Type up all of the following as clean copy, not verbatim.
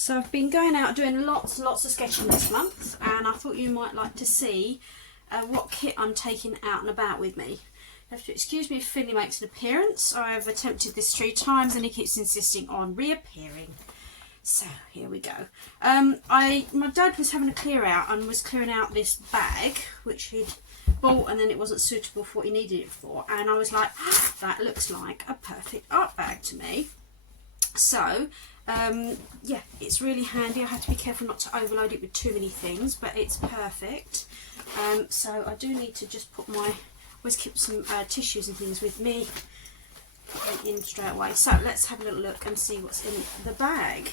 So I've been going out doing lots and lots of sketching this month, and I thought you might like to see what kit I'm taking out and about with me. You have to excuse me if Finley makes an appearance. I have attempted this 3 times and he keeps insisting on reappearing. So here we go. My dad was having a clear out and was clearing out this bag which he'd bought, and then it wasn't suitable for what he needed it for, and I was like, oh, that looks like a perfect art bag to me. So yeah, it's really handy. I have to be careful not to overload it with too many things, but it's perfect. So I do need to just put my, always keep some tissues and things with me, put them in straight away. So let's have a little look and see what's in the bag.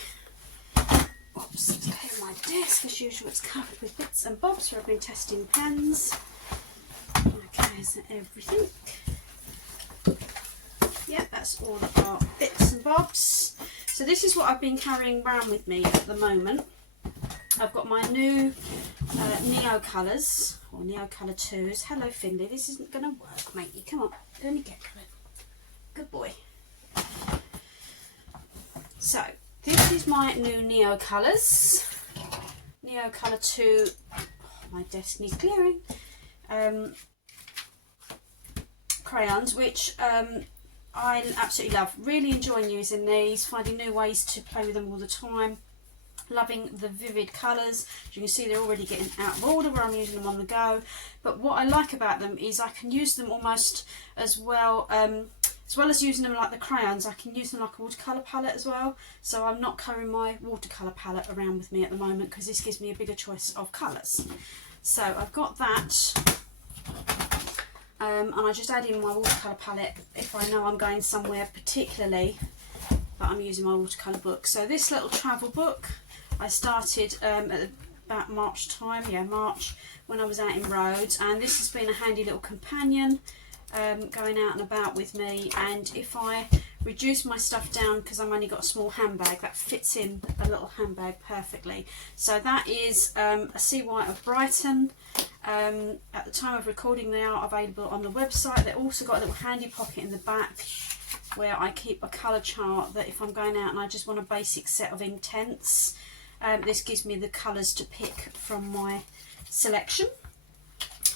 Oops, it's clear my desk as usual. It's covered with bits and bobs where I've been testing pens. Okay, so everything. Yeah, that's all of our bits and bobs. So this is what I've been carrying around with me at the moment. I've got my new Neo colours, or Neo Colour 2s. Hello Finley, this isn't going to work, matey. Come on, go and get going. Good boy. So, this is my new Neo colours. Neo Colour 2, oh, my desk needs clearing. Crayons, which I absolutely love. Really enjoying using these, finding new ways to play with them all the time. Loving the vivid colours. As you can see, they're already getting out of order where I'm using them on the go. But what I like about them is I can use them almost as well as using them like the crayons. I can use them like a watercolour palette as well. So I'm not carrying my watercolour palette around with me at the moment because this gives me a bigger choice of colours. So I've got that. And I just add in my watercolour palette if I know I'm going somewhere particularly that I'm using my watercolour book. So this little travel book I started at about March time, yeah, March, when I was out in Rhodes, and this has been a handy little companion going out and about with me. And if I reduce my stuff down, because I've only got a small handbag, that fits in a little handbag perfectly. So that is a Sea White of Brighton. At the time of recording, they are available on the website. They've also got a little handy pocket in the back where I keep a colour chart, that if I'm going out and I just want a basic set of Intense, this gives me the colours to pick from my selection,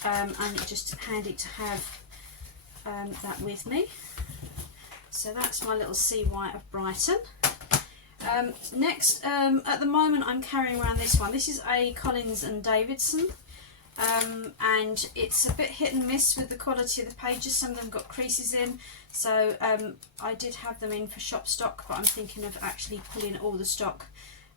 and it's just handy to have that with me. So that's my little Sea White of Brighton. Next, at the moment I'm carrying around this one. This is a Collins and Davidson. And it's a bit hit and miss with the quality of the pages. Some of them got creases in, so I did have them in for shop stock, but I'm thinking of actually pulling all the stock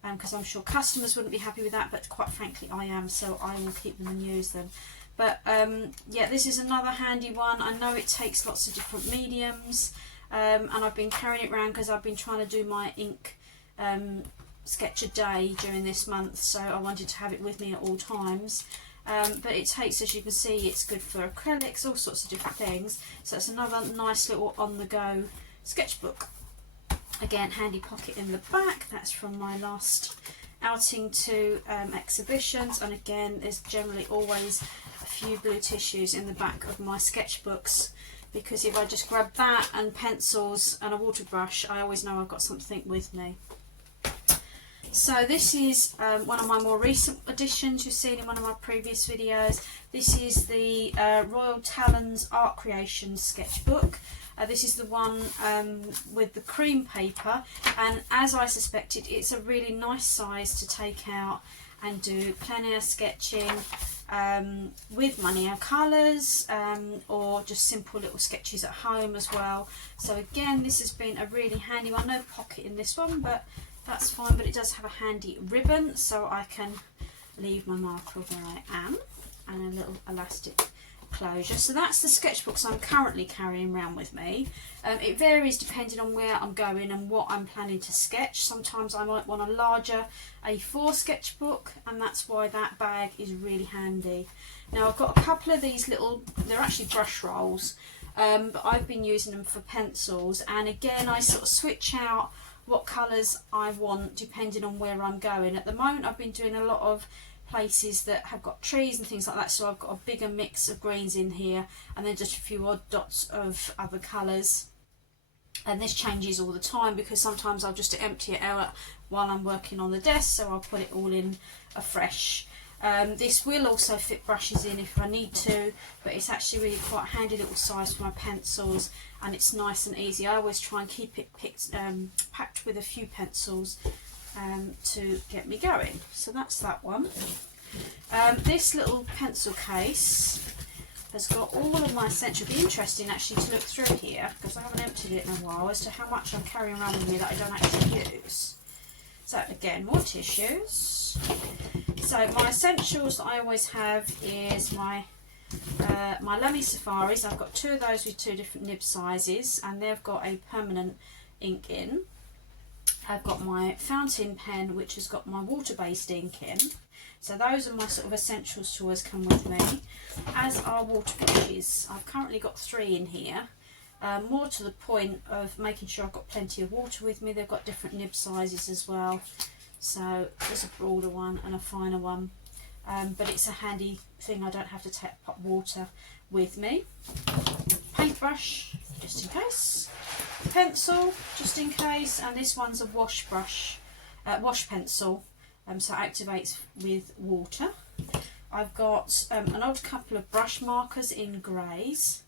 because I'm sure customers wouldn't be happy with that, but quite frankly I am, so I will keep them and use them. But yeah, this is another handy one. I know it takes lots of different mediums, and I've been carrying it around because I've been trying to do my ink sketch a day during this month, so I wanted to have it with me at all times. But it takes, as you can see, it's good for acrylics, all sorts of different things. So it's another nice little on-the-go sketchbook. Again, handy pocket in the back. That's from my last outing to exhibitions. And again, there's generally always a few blue tissues in the back of my sketchbooks, because if I just grab that and pencils and a water brush, I always know I've got something with me. So this is one of my more recent additions you've seen in one of my previous videos. This is the Royal Talons Art Creation sketchbook. This is the one with the cream paper, and as I suspected, it's a really nice size to take out and do plein air sketching with my Neo colours, or just simple little sketches at home as well. So again, this has been a really handy one. No pocket in this one, but that's fine, but it does have a handy ribbon so I can leave my marker where I am, and a little elastic closure. So that's the sketchbooks I'm currently carrying around with me. It varies depending on where I'm going and what I'm planning to sketch. Sometimes I might want a larger A4 sketchbook, and that's why that bag is really handy. Now I've got a couple of these little, they're actually brush rolls, but I've been using them for pencils, and again I sort of switch out what colours I want depending on where I'm going. At the moment I've been doing a lot of places that have got trees and things like that, so I've got a bigger mix of greens in here, and then just a few odd dots of other colours. And this changes all the time because sometimes I'll just empty it out while I'm working on the desk, so I'll put it all in afresh. This will also fit brushes in if I need to, but it's actually really quite a handy little size for my pencils, and it's nice and easy. I always try and keep it packed with a few pencils to get me going. So that's that one. This little pencil case has got all of my essentials. It'll be interesting actually to look through here because I haven't emptied it in a while as to how much I'm carrying around with me that I don't actually use. So again, more tissues. So my essentials that I always have is my Lummy Safaris. I've got 2 of those with 2 different nib sizes, and they've got a permanent ink in. I've got my fountain pen, which has got my water-based ink in. So those are my sort of essentials to always come with me, as are water brushes. I've currently got 3 in here, more to the point of making sure I've got plenty of water with me. They've got different nib sizes as well. So there's a broader one and a finer one, but it's a handy thing. I don't have to take pot water with me. Paintbrush, just in case. Pencil, just in case, and this one's a wash pencil, so it activates with water. I've got an odd couple of brush markers in greys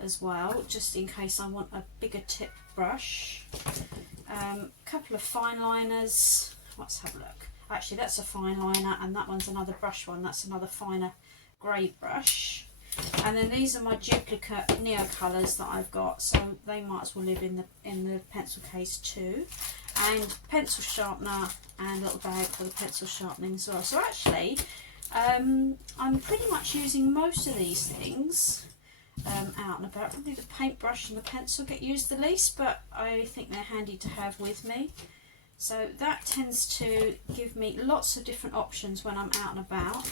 as well, just in case I want a bigger tip brush. A couple of fine liners. Let's have a look. Actually, that's a fine liner, and that one's another brush one. That's another finer grey brush. And then these are my duplicate Neo colours that I've got, so they might as well live in the pencil case too. And pencil sharpener and a little bag for the pencil sharpening as well. So actually, I'm pretty much using most of these things out and about. Probably the paintbrush and the pencil get used the least, but I think they're handy to have with me. So that tends to give me lots of different options when I'm out and about,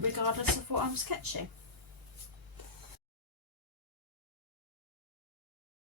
regardless of what I'm sketching.